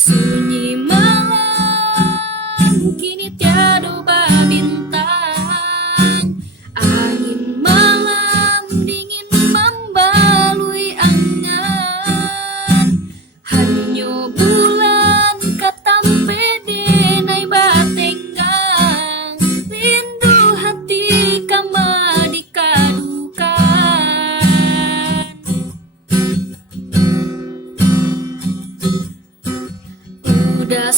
Sunyi malam, kini tiada bintang. Angin malam dingin membalui angan. Hanya bulan katampe denai batenggang. Rindu hati kama dikadukan. Udah